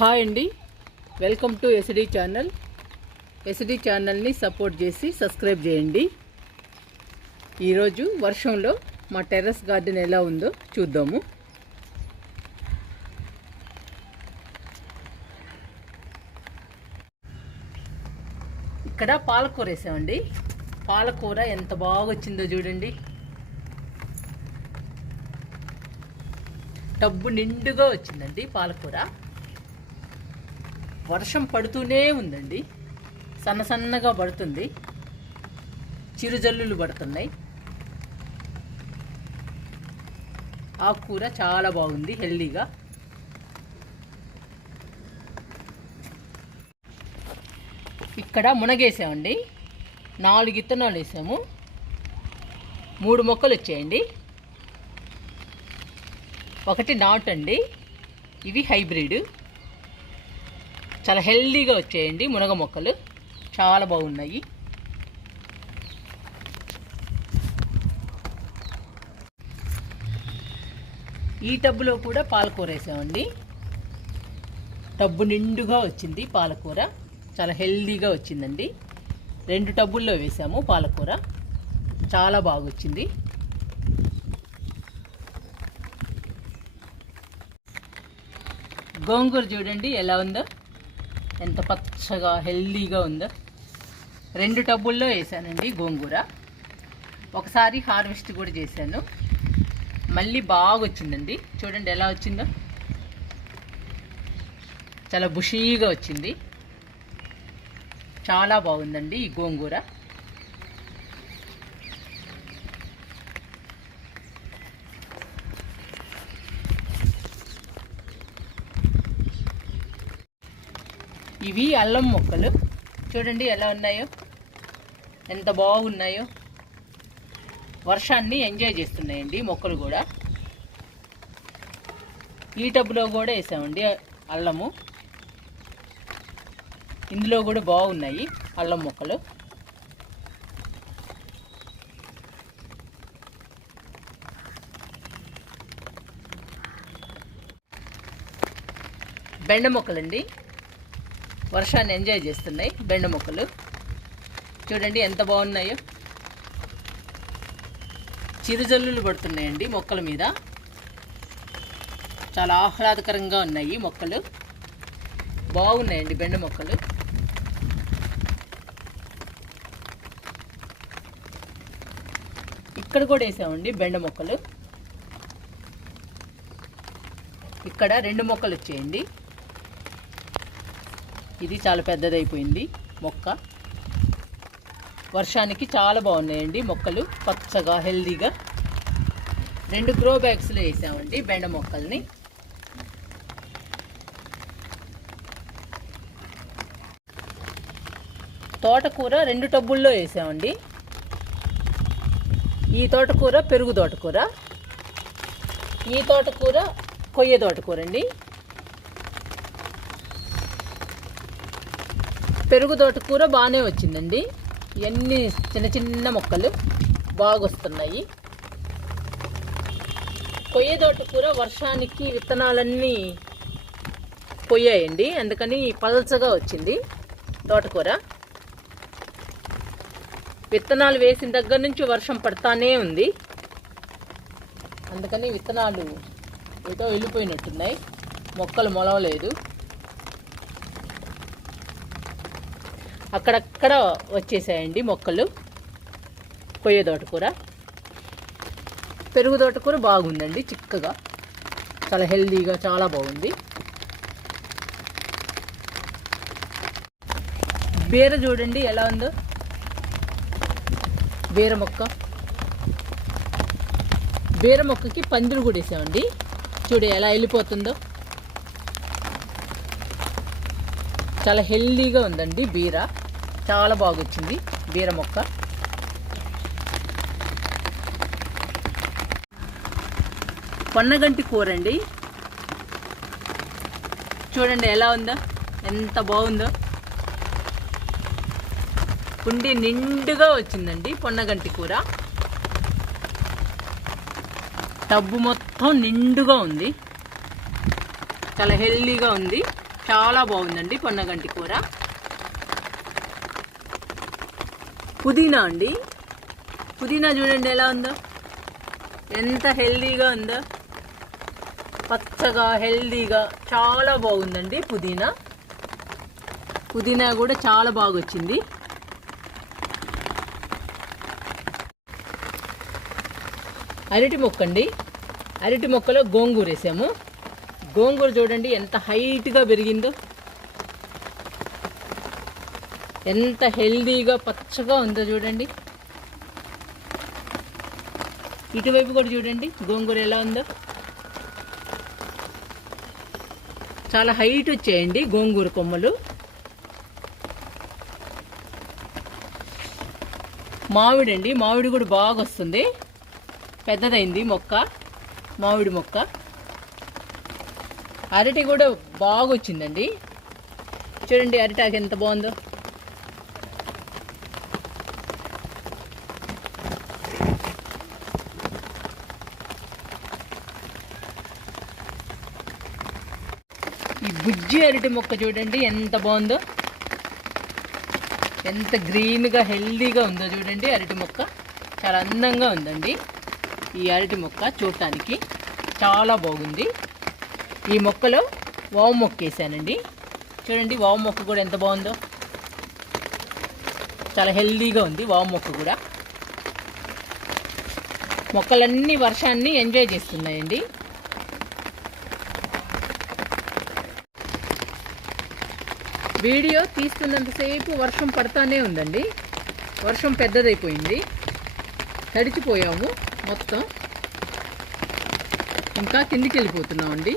Hi అండి, welcome to SD channel. SD ఛానల్ని support చేసి సబ్స్క్రైబ్ చేయండి. ఈరోజు వర్షంలో మా టెర్రస్ గార్డెన్ ఎలా ఉందో చూద్దాము. ఇక్కడ పాలకూర వేసామండి. పాలకూర ఎంత బాగా వచ్చిందో చూడండి. టబ్బు నిండుగా వచ్చిందండి పాలకూర. వర్షం పడుతూనే ఉందండి, సన్న సన్నగా పడుతుంది, చిరుజల్లులు పడుతున్నాయి. ఆకుకూర చాలా బాగుంది, హెల్దీగా. ఇక్కడ మునగేసామండి. 4 విత్తనాలు వేసాము, 3 మొక్కలు వచ్చాయండి. ఒకటి నాట్ అండి, ఇవి హైబ్రిడ్. చాలా హెల్దీగా వచ్చాయండి మునగ మొక్కలు, చాలా బాగున్నాయి. ఈ టబ్బులో కూడా పాలకూర వేసామండి. టబ్బు నిండుగా వచ్చింది పాలకూర, చాలా హెల్దీగా వచ్చిందండి. 2 టబ్బుల్లో వేసాము పాలకూర, చాలా బాగా వచ్చింది. గోంగూర చూడండి ఎలా ఉందో, ఎంత పచ్చగా హెల్దీగా ఉందో. 2 టబ్బుల్లో వేసానండి గోంగూర. ఒకసారి హార్వెస్ట్ కూడా చేశాను, మళ్ళీ బాగా వచ్చిందండి. చూడండి ఎలా వచ్చిందో, చాలా బుషీగా వచ్చింది. చాలా బాగుందండి ఈ గోంగూర. ఇవి అల్లం మొక్కలు చూడండి ఎలా ఉన్నాయో, ఎంత బాగున్నాయో. వర్షాన్ని ఎంజాయ్ చేస్తున్నాయండి మొక్కలు కూడా. ఈ టబ్లో కూడా వేసామండి అల్లము, ఇందులో కూడా బాగున్నాయి అల్లం మొక్కలు. బెండ మొక్కలండి, వర్షాన్ని ఎంజాయ్ చేస్తున్నాయి బెండ మొక్కలు. చూడండి ఎంత బాగున్నాయో, చిరుజల్లులు పడుతున్నాయండి మొక్కల మీద. చాలా ఆహ్లాదకరంగా ఉన్నాయి మొక్కలు, బాగున్నాయండి బెండ మొక్కలు. ఇక్కడ కూడా వేసామండి బెండ మొక్కలు. ఇక్కడ 2 మొక్కలు వచ్చాయండి. ఇది చాలా పెద్దదైపోయింది మొక్క. వర్షానికి చాలా బాగున్నాయండి మొక్కలు, పచ్చగా హెల్దీగా. 2 గ్రో బ్యాగ్స్లో వేసామండి బెండ మొక్కల్ని. తోటకూర 2 టబ్బుల్లో వేసామండి. ఈ తోటకూర పెరుగు తోటకూర, ఈ తోటకూర కొయ్య తోటకూర అండి. పెరుగు తోటకూర బాగానే వచ్చిందండి. ఇవన్నీ చిన్న చిన్న మొక్కలు బాగా వస్తున్నాయి. కొయ్య తోటకూర వర్షానికి విత్తనాలన్నీ పోయాయండి, అందుకని పలచగా వచ్చింది తోటకూర. విత్తనాలు వేసిన దగ్గర నుంచి వర్షం పడతానే ఉంది, అందుకని విత్తనాలు ఏదో వెళ్ళిపోయినట్టున్నాయి, మొక్కలు మొలవలేదు. అక్కడక్కడ వచ్చేసాయండి మొక్కలు. కొయ్య తోటకూర, పెరుగు తోటకూర బాగుందండి, చిక్కగా, చాలా హెల్దీగా, చాలా బాగుంది. బీర చూడండి ఎలా ఉందో, బీర మొక్క. బీర మొక్కకి పందిరు కూడా వేసామండి, చూడు ఎలా వెళ్ళిపోతుందో. చాలా హెల్దీగా ఉందండి బీర, చాలా బాగా వచ్చింది బీర మొక్క. పొన్నగంటి కూర అండి, చూడండి ఎలా ఉందో, ఎంత బాగుందో. కుండి నిండుగా వచ్చిందండి పొన్నగంటి కూర. టబ్బు మొత్తం నిండుగా ఉంది, చాలా హెల్దీగా ఉంది. చాలా బాగుందండి పొన్నగంటి కూర. పుదీనా అండి, పుదీనా చూడండి ఎలా ఉందో, ఎంత హెల్దీగా ఉందో, పచ్చగా హెల్దీగా చాలా బాగుందండి. పుదీనా కూడా చాలా బాగా వచ్చింది. అరటి మొక్క అండి, అరటి మొక్కలో గోంగూర వేసాము. గోంగూర చూడండి ఎంత హైట్గా పెరిగిందో, ఎంత హెల్దీగా పచ్చగా ఉందో చూడండి. ఇటువైపు కూడా చూడండి గోంగూర ఎలా ఉందో, చాలా హైట్ వచ్చాయండి గోంగూర కొమ్మలు. మామిడి అండి, మామిడి కూడా బాగా వస్తుంది, పెద్దదైంది మొక్క, మామిడి మొక్క. అరటి కూడా బాగా వచ్చిందండి, చూడండి అరిటాకు ఎంత బాగుందో. ఈ బుజ్జి అరటి మొక్క చూడండి ఎంత బాగుందో, ఎంత గ్రీన్గా హెల్దీగా ఉందో చూడండి. అరటి మొక్క చాలా అందంగా ఉందండి. ఈ అరటి మొక్క చూడటానికి చాలా బాగుంది. ఈ మొక్కలో వాము మొక్క వేసానండి, చూడండి వాము మొక్క కూడా ఎంత బాగుందో, చాలా హెల్దీగా ఉంది వాము మొక్క కూడా. మొక్కలన్నీ వర్షాన్ని ఎంజాయ్ చేస్తున్నాయండి. వీడియో తీస్తున్నంతసేపు వర్షం పడతానే ఉందండి. వర్షం పెద్దదైపోయింది, తడిచిపోయాము మొత్తం, ఇంకా కిందికి వెళ్ళిపోతున్నామండి.